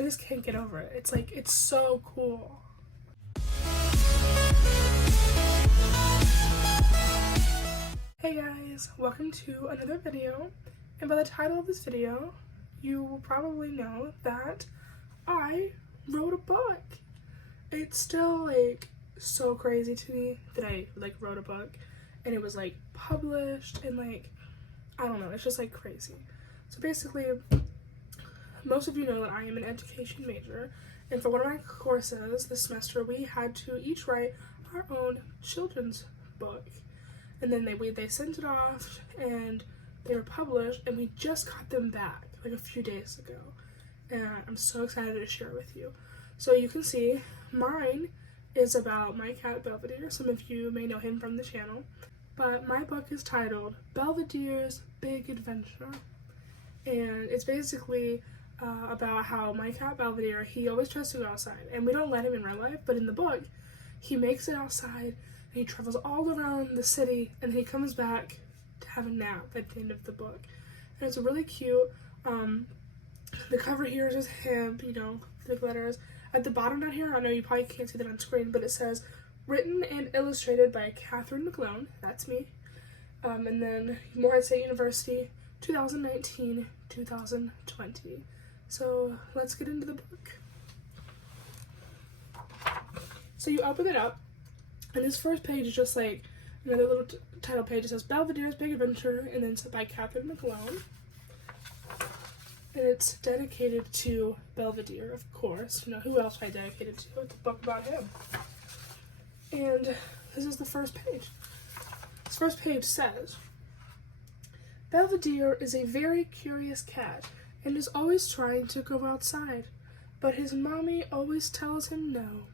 I just can't get over it. It's like, it's so cool. Hey guys, welcome to another video, and by the title of this video, you will probably know that I wrote a book. It's still like so crazy to me that I like wrote a book and it was like published, and like, I don't know, it's just like crazy. So basically, most of you know that I am an education major, and for one of my courses this semester we had to each write our own children's book. And then they sent it off and they were published, and we just got them back like a few days ago. And I'm so excited to share with you. So you can see mine is about my cat Belvedere. Some of you may know him from the channel. But my book is titled Belvedere's Big Adventure. And it's basically about how my cat Belvedere, he always tries to go outside. And we don't let him in real life, but in the book, he makes it outside. He travels all around the city, and he comes back to have a nap at the end of the book. And it's really cute. The cover here is just him, you know, big letters. At the bottom down here, I know you probably can't see that on screen, but it says, written and illustrated by Catherine McGlone, that's me. And then Morehead State University, 2019-2020. So let's get into the book. So you open it up, and this first page is just like another little title page. It says Belvedere's Big Adventure, and then it's by Catherine McGlone. And it's dedicated to Belvedere, of course. You know, who else would I dedicate it to? It's a book about him. And this is the first page. This first page says, Belvedere is a very curious cat and is always trying to go outside, but his mommy always tells him no.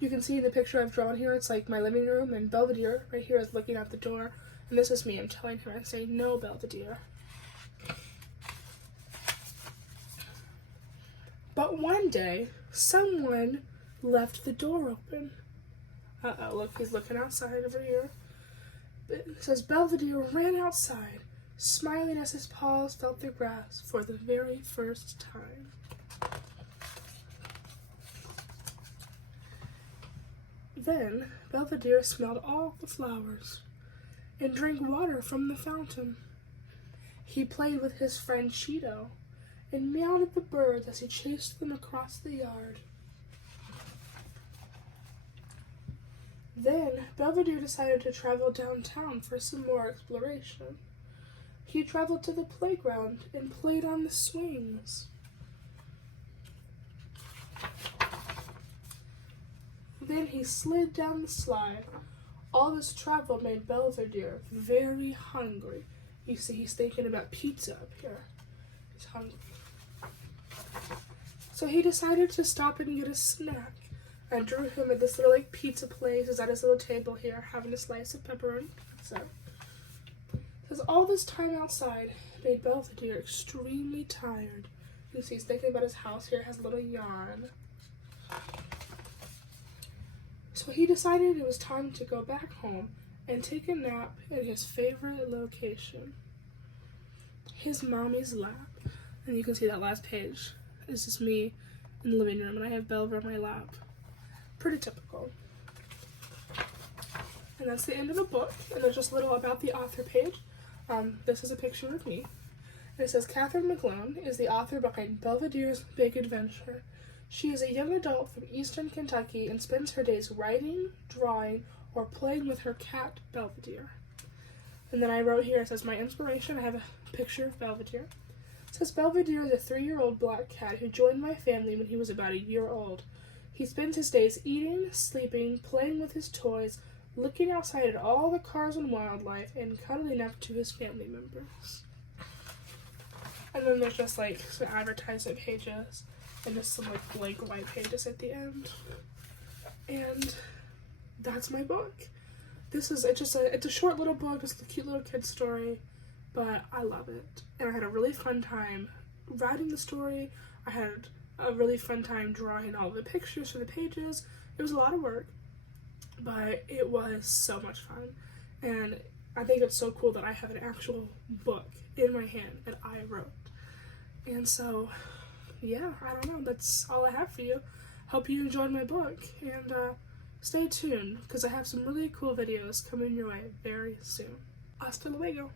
You can see the picture I've drawn here, it's like my living room, and Belvedere right here is looking out the door, and this is me. I'm telling him, I say, no, Belvedere. But one day, someone left the door open. Uh-oh, look, he's looking outside over here. It says, Belvedere ran outside, smiling as his paws felt the grass for the very first time. Then Belvedere smelled all the flowers and drank water from the fountain. He played with his friend Cheeto and meowed at the birds as he chased them across the yard. Then Belvedere decided to travel downtown for some more exploration. He traveled to the playground and played on the swings. Then he slid down the slide. All this travel made Belvedere very hungry. You see, he's thinking about pizza up here. He's hungry. So he decided to stop and get a snack. I drew him at this little like pizza place. He's at his little table here, having a slice of pepperoni pizza. Because all this time outside made Belvedere extremely tired. You see, he's thinking about his house here, has a little yawn. So he decided it was time to go back home and take a nap at his favorite location, his mommy's lap. And you can see that last page. This is me in the living room, and I have Belva in my lap. Pretty typical. And that's the end of the book, and there's just a little about the author page. This is a picture of me. And it says, Catherine McGlone is the author behind Belvedere's Big Adventure. She is a young adult from Eastern Kentucky and spends her days writing, drawing, or playing with her cat, Belvedere. And then I wrote here, it says, my inspiration, I have a picture of Belvedere. It says, Belvedere is a 3-year-old black cat who joined my family when he was about a year old. He spends his days eating, sleeping, playing with his toys, looking outside at all the cars and wildlife, and cuddling up to his family members. And then there's just like some advertisement pages and just some like blank white pages at the end. And that's my book. It's a short little book, it's a cute little kid story, but I love it. And I had a really fun time writing the story. I had a really fun time drawing all the pictures for the pages. It was a lot of work, but it was so much fun. And I think it's so cool that I have an actual book in my hand that I wrote. And so yeah, I don't know. That's all I have for you. Hope you enjoyed my book, and stay tuned because I have some really cool videos coming your way very soon. Hasta luego.